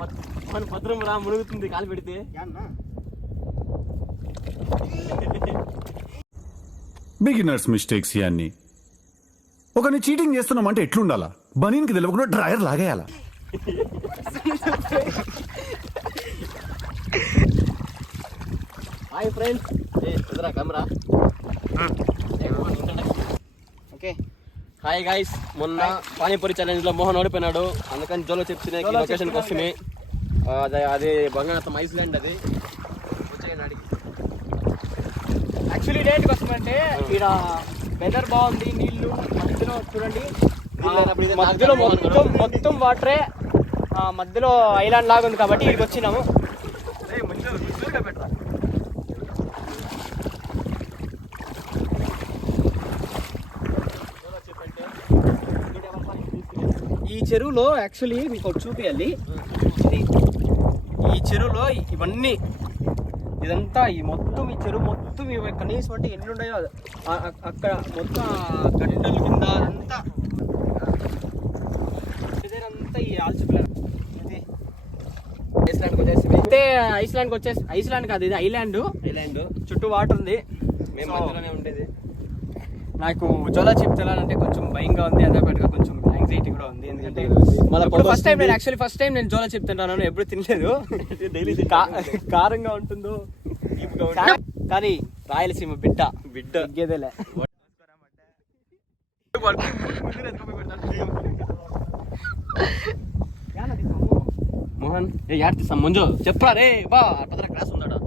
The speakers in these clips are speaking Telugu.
మన పత్రం రా మునుగుతుంది కాలు పెడితే. బిగినర్స్ మిస్టేక్స్ ఇవన్నీ. ఒకరిని చీటింగ్ చేస్తున్నామంటే ఎట్లుండాలా? బనీన్కి తెలియకుండా డ్రైయర్ లాగేయాలా? హాయ్ ఫ్రెండ్స్, ఎదురా కెమెరా. Okay, hi guys. మొన్న పానీపూరి ఛాలెంజ్ లో మోహన్ ఓడిపోయినాడు, అందుకని జోలో చెప్తున్నా లొకేషన్ కోసమే. అది బంగాళాఖాతం ఐస్లాండ్. అది యాక్చువల్లీ డేట్ కోసం అంటే ఇక్కడ వెదర్ బాగుంది, నీళ్లు మధ్యలో చూడండి, మధ్యలో మొత్తం వాటరే, మధ్యలో ఐలాండ్ లాగా ఉంది కాబట్టి ఇక్కడికి వచ్చినాము. ఈ చెరువులో యాక్చువల్లీ మీకు ఒకటి చూపించాలి. ఈ చెరువులో ఇవన్నీ ఇదంతా ఈ మొత్తం ఈ చెరువు మొత్తం కనీసం అంటే ఎన్ని ఉన్నాయో అక్కడ మొత్తం గడ్డల కింద అంతా ఇదేనంతా ఈ ఆల్చిప్లాన్. ఐస్లాండ్కి వచ్చేసి అయితే ఐస్లాండ్ కాదు, ఇది ఐలాండ్. చుట్టూ వాటర్ ఉంది, మేము మధ్యలోనే ఉండేది. నాకు జోలా చిప్ తెలాలంటే కొంచెం భయంగా ఉంది, అదే పాటుగా కొంచెం యాంగ్జైటీ కూడా ఉంది. ఎందుకంటే ఫస్ట్ టైం నేను జోలా చిప్ తింటాను, ఎప్పుడు తినలేదు. కారంగా ఉంటుందో కానీ రాయలసీమ బిడ్డ గేదెలే. మోహన్ యాడ్ తీస్తాం ముందు చెప్పరా రే బా పదరా క్లాస్ ఉందాడా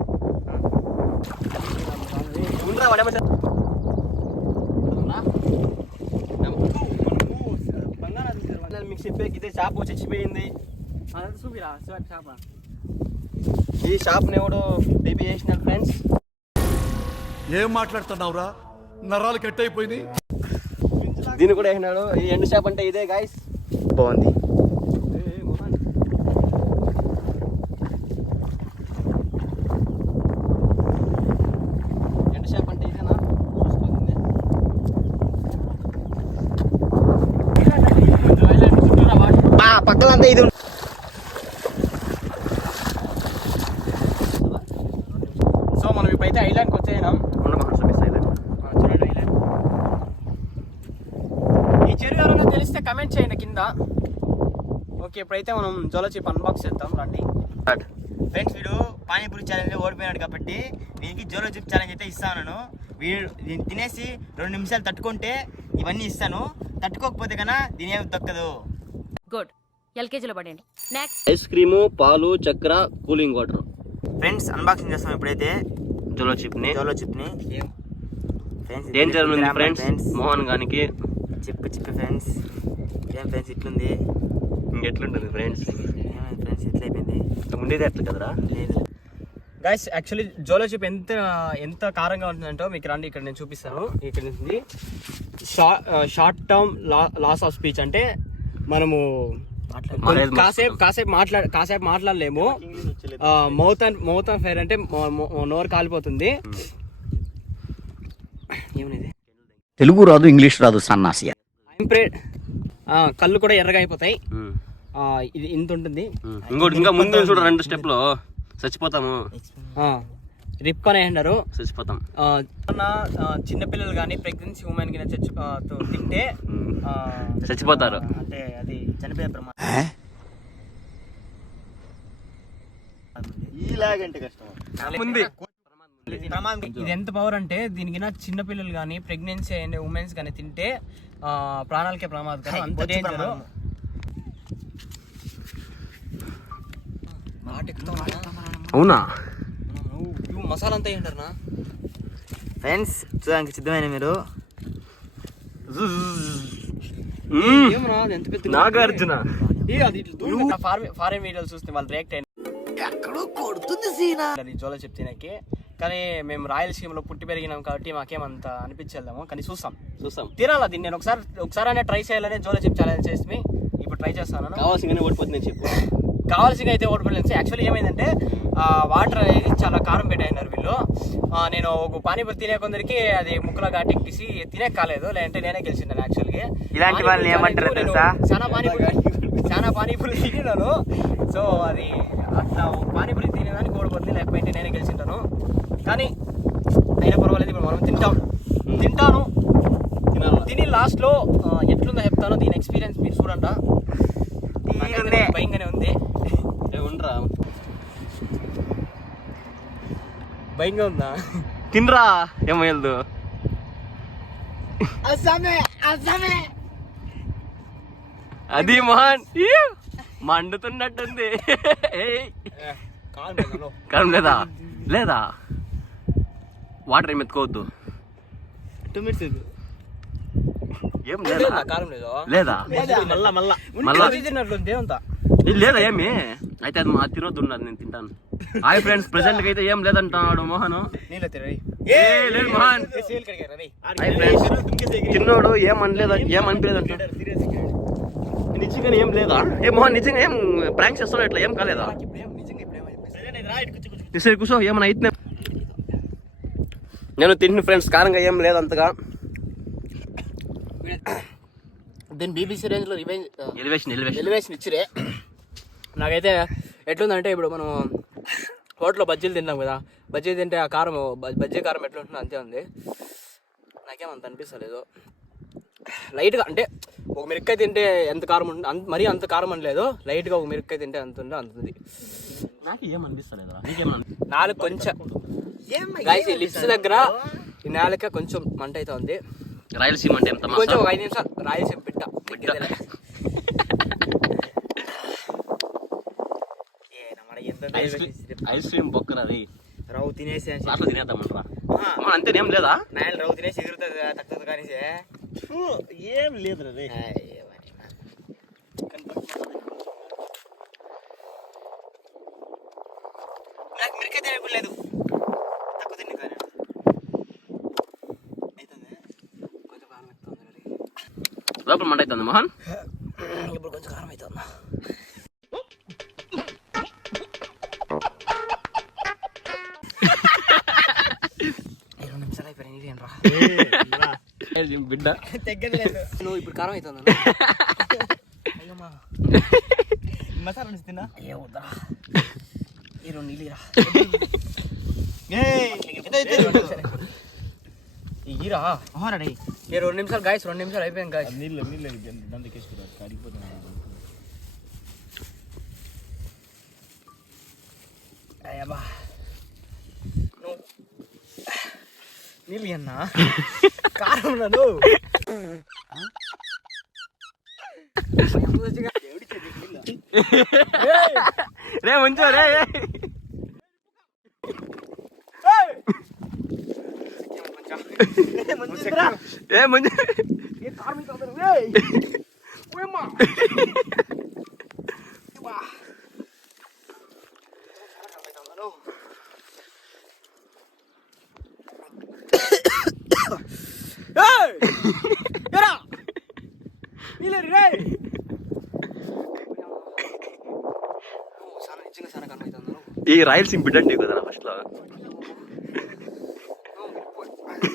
మీకు చెప్పే ఇదే షాప్ వచ్చి చచ్చిపోయింది. చూపిరా షాప్. ఈ షాప్ ని ఎవడు బేబీ చేసినాడు ఫ్రెండ్స్. ఏం మాట్లాడుతున్నావురా? నరాలు కట్ అయిపోయింది. దీన్ని కూడా వేసినాడు. ఈ ఎండు షాప్ అంటే ఇదే గాయస్. బాగుంది. ఎండు షాప్ అంటే ఇదేనా? పక్కలంతా ఇది. సో మనం ఇప్పుడైతే ఐలాండ్కి వచ్చేసినాం. చూడండి ఐలాండ్. ఈ చెరువు ఎవరైనా తెలిస్తే కమెంట్ చేయండి కింద. ఓకే, ఇప్పుడైతే మనం జోలో చిప్ అన్బాక్స్ చేద్దాం రండి. ఫ్రెండ్స్, వీడు పానీపూరి ఛాలెంజ్ ఓడిపోయినాడు కాబట్టి వీడికి జోలో చిప్ ఛాలెంజ్ అయితే ఇస్తాను. వీడు తినేసి 2 నిమిషాలు తట్టుకుంటే ఇవన్నీ ఇస్తాను, తట్టుకోకపోతే కన్నా దీని ఏమి దక్కదు. గుడ్, ఎల్కేజీలో పడండి. నెక్స్ట్ ఐస్ క్రీము, పాలు, చక్కెర, కూలింగ్ వాటర్. ఫ్రెండ్స్, అన్బాక్సింగ్ చేస్తాం ఇప్పుడైతే జోలో చిప్ ని. డేంజర్ ఉంది ఫ్రెండ్స్ మోహన్ గానికి. చెప్పు ఫ్రెండ్స్. ఏం ఫ్రెండ్స్ ఇట్లుంది? ఇంకెట్లుంటుంది ఫ్రెండ్స్? ఫ్రెండ్స్ ఇట్లయిపోయింది. ఉండేది అట్లా కదరా? లేదు గైస్, యాక్చువల్లీ జోలో చిప్ ఎంత కారంగా ఉంటుందంటో మీకు రండి ఇక్కడ నేను చూపిస్తాను. ఇక్కడ నుంచి short term loss of speech అంటే మనము కాసేపు మాట్లాడలేము. మౌత్ అండ్ ఫైర్ అంటే నోరు కాలిపోతుంది. ఏమనేది? తెలుగు రాదు, ఇంగ్లీష్ రాదు, సన్నాసి. కళ్ళు కూడా ఎర్రగా అయిపోతాయి. ఇది ఇంత ఉంటుంది. ఇంకా ముందు చూడ 2 స్టెప్లో చచ్చిపోతాము. రిప్ అని అన్నారు, చచ్చిపోతాం. చిన్నపిల్లలు కానీ ప్రెగ్నెన్సీ ఉమెన్ కి తింటే చచ్చిపోతారు. అంటే అది చనిపోయే ప్రమాదం. ఇలాగంటే కష్టం ఉంది. ఇది ఎంత పవర్ అంటే దీనికి చిన్నపిల్లలు కానీ ప్రెగ్నెన్సీ అయిన ఉమెన్స్ కానీ తింటే ప్రాణాలకే ప్రమాదకరం. అంత డేంజర్. అవునా? మసాలా అంతా ఏంటారా ఫ్రెండ్స్? చూడడానికి సిద్ధమైన మీరు? నాగార్జున ఫారెన్ వీడియోలు చూస్తే వాళ్ళు రియాక్ట్ అయిన ఎక్కడో కొడుతుంది సీనా జోలో చెప్తేనకి. కానీ మేము రాయలసీమలో పుట్టి పెరిగినాం కాబట్టి మాకేమంత అనిపించేద్దాము. కానీ చూస్తాం తినాలా దీన్ని. నేను ఒకసారి అనే ట్రై చేయాలనే జోలో చిప్ ఛాలెంజ్ చేసి ఇప్పుడు ట్రై చేస్తాను. కావాల్సిందని ఓడిపోతుంది చెప్పు. కావాల్సింది అయితే ఓడిపోలేదు. యాక్చువల్లీ ఏమైందంటే వాటర్ అనేది చాలా కారం పెట్టాయినారు వీళ్ళు. నేను ఒక పానీపూరి తినే కొందరికి అది ముక్కలో ఘాటెక్కిసి తినే కాలేదు, లేదంటే నేనే గెలిచిందాను. యాక్చువల్గా ఇలాంటి వాళ్ళని ఏమంటారు తెలుసా? చాలా పానీపూరి తిన్నాను. సో సో అది అట్లా పానీపూరి తినేదానికి ఓడిపోతుంది, లేకపోతే నేనే గెలిచింటాను. కానీ అయినా పర్వాలేదు, ఇప్పుడు మనం తింటాను. తిని లాస్ట్లో ఎట్లుందో చెప్తాను. దీని ఎక్స్పీరియన్స్ మీరు చూడంట. భయంగానే ఉంది. ఉండరా భయంగా ఉందా? తినరా ఏమయ్యదు. అది మోహన్ మండుతున్నట్టుంది. కారం లేదా? లేదా వాటర్ ఏమి ఎత్తుకోవద్దు. 2 minutes ఏం లేదా? కారం లేదు లేదా? మళ్ళా తిన్నట్లుంది అంతా. ఇది లేదా ఏమి? అయితే అది మా తినొద్దు, ఉన్నది నేను తింటాను. హాయ్ ఫ్రెండ్స్, ప్రెసెంట్ కి అయితే ఏం లేదంటున్నాడు మోహన్. లేదు మోహన్. హాయ్ ఫ్రెండ్స్, చిన్నోడు ఏం అనిపించలేదంట. నిజంగానే ఏం లేదా? ఏ మోహన్ నిజంగా ఏం ప్రాంక్ చేస్తున్నావు? ఇట్లా ఏం కాలేదా? సరే కూర్చో, ఏమన్నా అయితే నేను తింటున్న ఫ్రెండ్స్. కారంగా ఏం లేదు అంతగా. దీని బీబీసీ రేంజ్ లో ఎలివేషన్ ఇచ్చిరే. నాకైతే ఎట్లుందంటే, ఇప్పుడు మనం హోటల్లో బజ్జీలు తింటాం కదా, బజ్జీలు తింటే ఆ కారం, బజ్జీ కారం ఎట్లా ఉంటుందో అంతే ఉంది. నాకేమంత అనిపిస్తలేదు. లైట్గా అంటే ఒక మిరక్కాయ తింటే ఎంత కారం ఉంటుంది, మరీ అంత కారం అని లేదు. లైట్గా ఒక మిరక్కాయ తింటే అంత ఉంటే అంత ఉంది. నాకు ఏమనిపిస్తలేదు. నాలుగు కొంచెం లిప్స్ దగ్గర ఈ నాలుక కొంచెం మంట అయితే ఉంది. రాయలసీమ అంటే ఎంత కొంచెం ఒక 5 నిమిషాలు రాయలసీమ బిడ్డ. ఐస్ క్రీమ్ బొక్కరా అది. రవ్వు తినేసి అట్లా తినేద్దామంటారా? అంతేనేం లేదా? నాయలు రవ్వు తినేసి ఎగురుతుంది తక్కువ కానీ ఏం లేదు రే. నాకు మిరకాయ తినకు లేదు, తక్కువ తిని కానీ లోపల మంట అవుతుంది మోహన్. ఇప్పుడు కొంచెం కారం అవుతుందా? బిడ్డ నువ్వు ఇప్పుడు కారం అవుతుందా? అయ్యమ్మా మసాలా తిన్నా వద్దా, ఈ 2 నీళ్ళిరా. ఇరా రెడీ. 2 నిమిషాలు గాయస్, 2 నిమిషాలు అయిపోయాం గాయస్. నీళ్ళు దాంట్లోకేసుకున్నారు కాడిపోతున్నా. అయ్యబ్బా నీళ్ళు అన్నా కారం నన్ను రే మంచిగా రే. ఏ మంచి ఈ రాయలసీమ బిడ్డ అంటే కదా ఫస్ట్ లో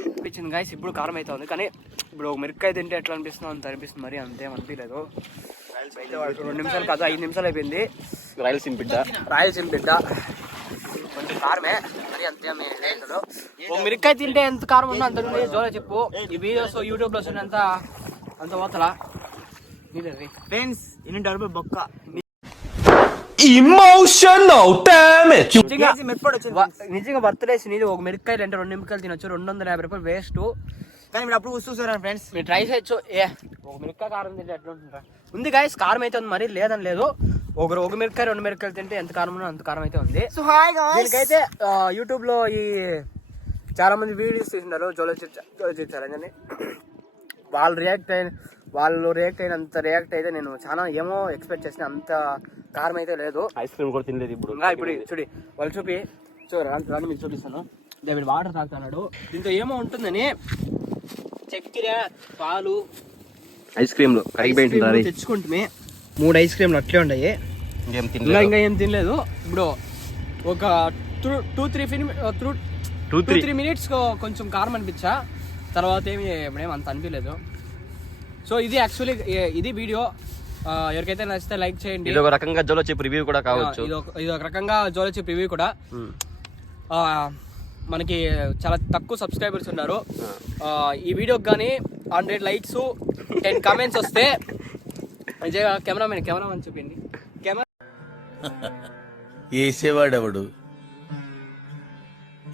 అనిపించింది గాయస్. ఇప్పుడు కారం అయితే ఉంది, కానీ ఇప్పుడు ఒక మిరపకాయ తింటే ఎట్లా అనిపిస్తుందో అంత అనిపిస్తుంది. మరి అంతేం అనిపించలేదు. 2 నిమిషాలు కాదు 5 నిమిషాలు అయిపోయింది. రాయలసీమ బిడ్డ కొంచెం కారమే, మరి అంతేం లేదు. ఒక మిరపకాయ తింటే ఎంత కారం ఉందో అంత ఉంది. జోలో చెప్పు. ఈ వీడియోస్ యూట్యూబ్ లో చూడంత అంత పోతలా ఫ్రెండ్స్ ఇన్ని డబ్బు బొక్క Emotional damage. నిజంగా బర్త్డేస్ నీది ఒక మిరపకాయలు అంటే 2 నిమ్మకాయలు తినొచ్చు. 250 రూపాయలు వేస్ట్. కానీ మీరు అప్పుడు చూసారా ఫ్రెండ్స్, మీరు ట్రై చేయొచ్చు. ఒక మిరపకాయ కారం తింటే ఎట్లా ఉంటుందా ఉంది గాయస్. కారం అయితే ఉంది, మరి లేదని లేదు. ఒక మిరపకాయ 2 మిరపకాయలు తింటే ఎంత కారం ఉందో అంత కారం అయితే ఉంది. దీనికైతే యూట్యూబ్ లో ఈ చాలా మంది వీడియోస్ తీసినారు జోలో చిప్స్ ఛాలెంజ్ అని. వాళ్ళు రియాక్ట్ అయినంత రియాక్ట్ అయితే నేను చాలా ఏమో ఎక్స్పెక్ట్ చేసిన అంత కారం అయితే లేదు. ఐస్ క్రీమ్ కూడా తినలేదు. ఇప్పుడు చూడి వాళ్ళు రాని మీకు చూపిస్తాను. వీడు వాటర్ తాగుతున్నాడు. దీంతో ఏమో ఉంటుందని చక్కెర, పాలు, ఐస్ క్రీమ్ తెచ్చుకుంటే 3 ఐస్ క్రీమ్లు అట్లే ఉన్నాయి. ఇంకా ఏం తినలేదు. ఇప్పుడు ఒక 2-3 మినిట్స్ కొంచెం కారం అనిపించా, తర్వాత ఏమి ఇప్పుడేం అంత అనిపించలేదు. సో ఇది యాక్చువల్లీ ఇది వీడియో. ఎవరికైతే నచ్చితే లైక్ చేయండి. ఇది ఒక రకంగా జోలో చిప్ రివ్యూ కూడా కావచ్చు. ఇది ఒక రకంగా జోలో చిప్ రివ్యూ కూడా. మనకి చాలా తక్కువ సబ్స్క్రైబర్స్ ఉన్నారు. ఈ వీడియోకి కానీ 100 లైక్స్ 10 కామెంట్స్ వస్తే కెమెరామెన్ చెప్పింది వేసేవాడెవడు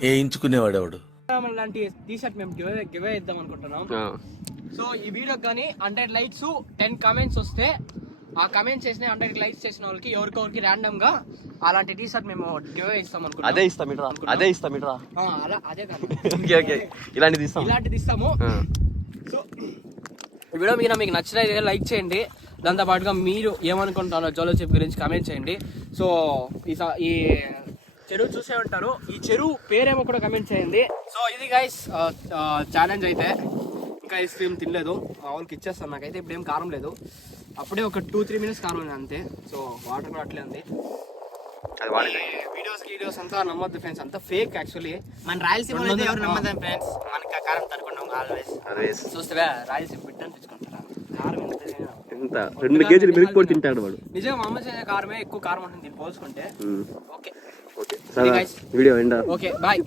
వేయించుకునేవాడెవడు. లాంటి టీ-షర్ట్ మేము గివ్ ఇద్దాం అనుకుంటున్నాం. సో ఈ వీడియోకి కానీ 100 లైక్స్ 10 కామెంట్స్ వస్తే ఆ కమెంట్ చేసిన 100 లైక్స్ చేసిన వాళ్ళకి ఎవరికొరికి ర్యాండమ్ గా అలాంటి టీ-షర్ట్ మేము గివ్ ఇస్తాం అనుకుంటున్నాం. అదే ఇస్తాం ఇట్రా. అదే కాదు ఇలాంటిది ఇస్తాము. సో ఈ వీడియో మీకు నచ్చినట్లయితే లైక్ చేయండి. దాంతో పాటుగా మీరు ఏమనుకుంటున్నారో జోలో చిప్ గురించి కామెంట్ చేయండి. సో ఈ చెరువు చూసే ఉంటారు, ఈ చెరువు పేరేమో కూడా కమెంట్ చేయండి. సో ఇది గైస్ ఛాలెంజ్. అయితే ఇంకా ఐస్ క్రీమ్ తినలేదు, వాళ్ళకి ఇచ్చేస్తాను. నాకైతే ఇప్పుడు ఏం కారం లేదు, అప్పుడే ఒక 2-3 మినిట్స్ కారం ఉంది అంతే. సో వాటర్ కూడా అట్లే ఉంది. వీడియోస్ అంతా నమ్మద్దు ఫ్రెండ్స్, అంతా ఫేక్ యాక్చువల్లీ. మన రాయలసీమ ఎవరు నమ్మదాం ఫ్రెండ్స్, మనకి కారం తట్టుకుంటాం ఆల్వేస్. చూస్తే రాయలసీమ బిడ్డ అనిపించుకుంటారా? కారం ఎంత 2 కేజీలు మిల్క్ పొడి తింటాడు వాడు. నిజంగా మా అమ్మ చేసే కారమే ఎక్కువ కారం ఉంటుంది దీన్ని పోల్చుకుంటే. Okay video end. Okay bye.